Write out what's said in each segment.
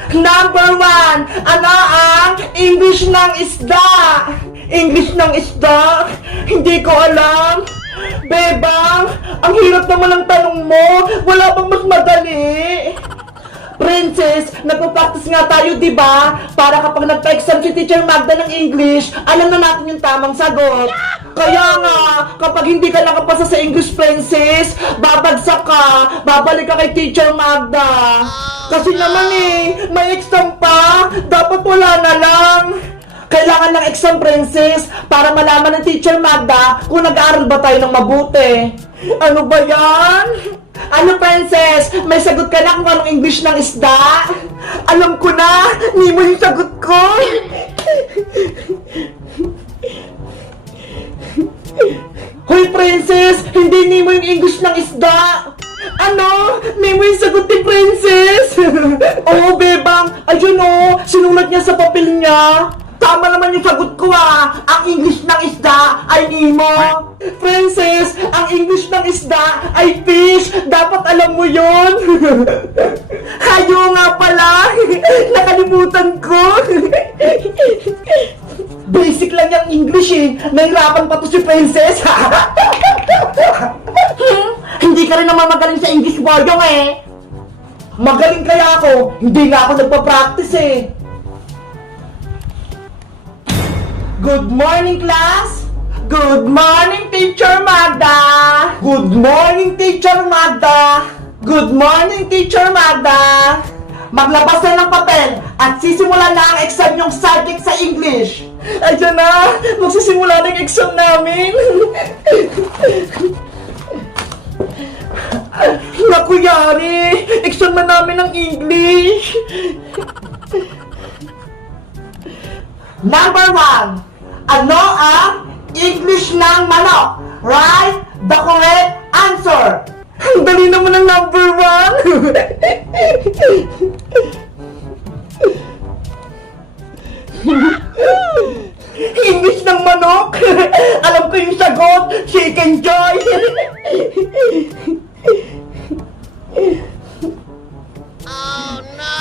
Number one, ano ang English ng isda? English ng isda? Hindi ko alam. Bebang, ang hirap naman ng tanong mo. Wala bang mas madali? Princess, nagpa-practice nga tayo, di ba? Para kapag nagpa-exam si Teacher Magda ng English, alam na natin yung tamang sagot. Kaya nga, kapag hindi ka nakapasa sa English, Princess, babagsak ka, babalik ka kay Teacher Magda. Kasi naman may exam pa, dapat wala na lang. Kailangan ng exam, Princess, para malaman ng Teacher Magda kung nag-aaral ba tayo ng mabuti. Ano ba yan? Ano, Princess? May sagot ka na kung anong English ng isda? Alam ko na! Nemo yung sagot ko! Hoy, Princess! Hindi Nemo yung English ng isda! Ano? Nemo yung sagot ni Princess! Oo, Bebang! Ayun sinulat niya sa papel niya! Tama naman yung sagot ko Ang English ng isda ay Nemo. Princess, ang English ng isda ay fish. Dapat alam mo yun. Hayo nga pala. Nakalimutan ko. Basic lang yung English Nahirapan pa to si Princess. Hindi ka rin naman magaling sa English, Boyong Magaling kaya ako. Hindi nga ako nagpa-practice Good morning, class! Good morning, Teacher Magda! Good morning, Teacher Magda! Good morning, Teacher Magda! Maglabas na ng papel at sisimulan na ang exam yung subject sa English. Ayan na! Magsisimula na yung exam namin! Naku, yari! Exam na namin ng English! Number one. Ano ang English ng manok? Write the correct answer. Ang dali naman ng number one. English ng manok? Alam ko yung sagot. Chicken Joy. Oh no!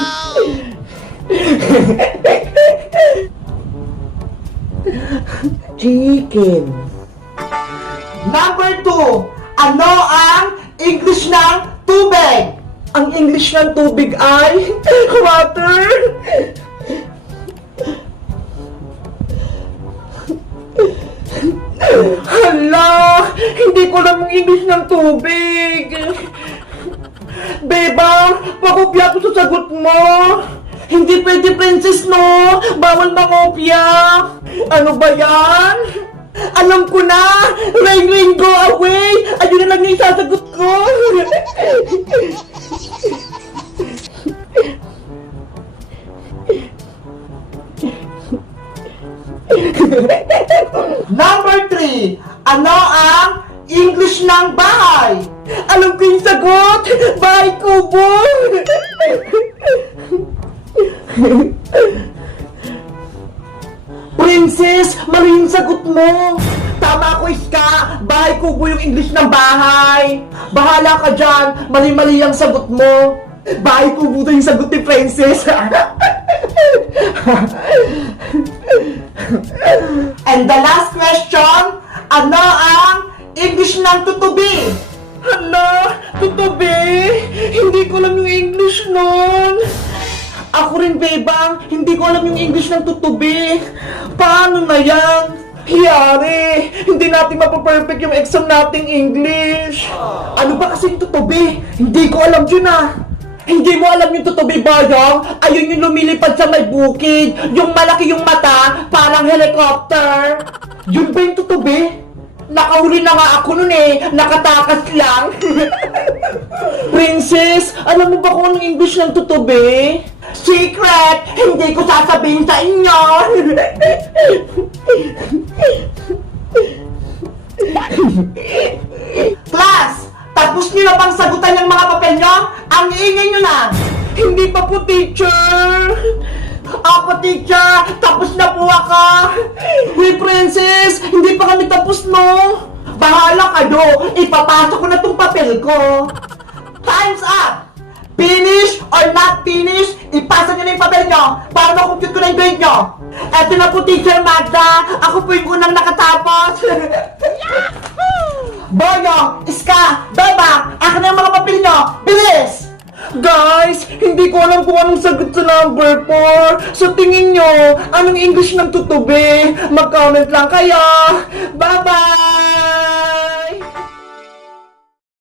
Chicken. Number two. Ano ang English ng tubig? Ang English ng tubig ay water. Hala! Hindi ko alam ang English ng tubig. Bebang, pakopya ko sa sagot mo. Hindi pwede, Princess, no? Bawal mangopya. Ano ba yan? Alam ko na! Rain, rain, go away! Ayun na lang yung isasagot ko! Number 3. Ano ang English ng bahay? Alam ko yung sagot! Bahay kubo! Princess, mali yung sagot mo. Tama ko, Iska. Bahay kubo yung English ng bahay. Bahala ka dyan. Mali-mali ang sagot mo. Bahay kubo yung sagot ni Princess. And the last question, ano ang English ng tutubi? Hala, tutubi? Hindi ko alam yung English nun. Ako rin, Bebang, hindi ko alam yung English ng tutubi. Paano na yan? Hiyari, hindi natin mapaperfect yung exam nating English. Ano ba kasi yung tutubi? Hindi ko alam yun Hindi mo alam yung tutubi, Boyong? Ayun yung lumilipad sa may bukid. Yung malaki yung mata, parang helicopter. Yun ba yung tutubi? Nakahuli na nga ako nun nakatakas lang. Princess, alam mo ba kung anong English ng tutubi? Secret! Hindi ko sasabihin sa inyo! Class! Tapos niyo na bang sagutan yung mga papel nyo? Ang iingay nyo na! Hindi pa po, teacher! Ako, teacher! Tapos na po ako! Uy, Princess! Hindi pa kami tapos, no? Bahala kayo! Ipapasok ko na tong papel ko! Time's up! Finish or not finish, ipasa nyo na yung papel nyo para makompute ko na yung grade nyo. Eto na po, Teacher Magda. Ako po yung unang nakatapos. Boyo, Iska, Bebak, akin na yung mga papel nyo. Bilis! Guys, hindi ko alam kung anong sagot sa number 4. So tingin nyo, anong English ng tutubi? Mag-comment lang kayo. Bye-bye!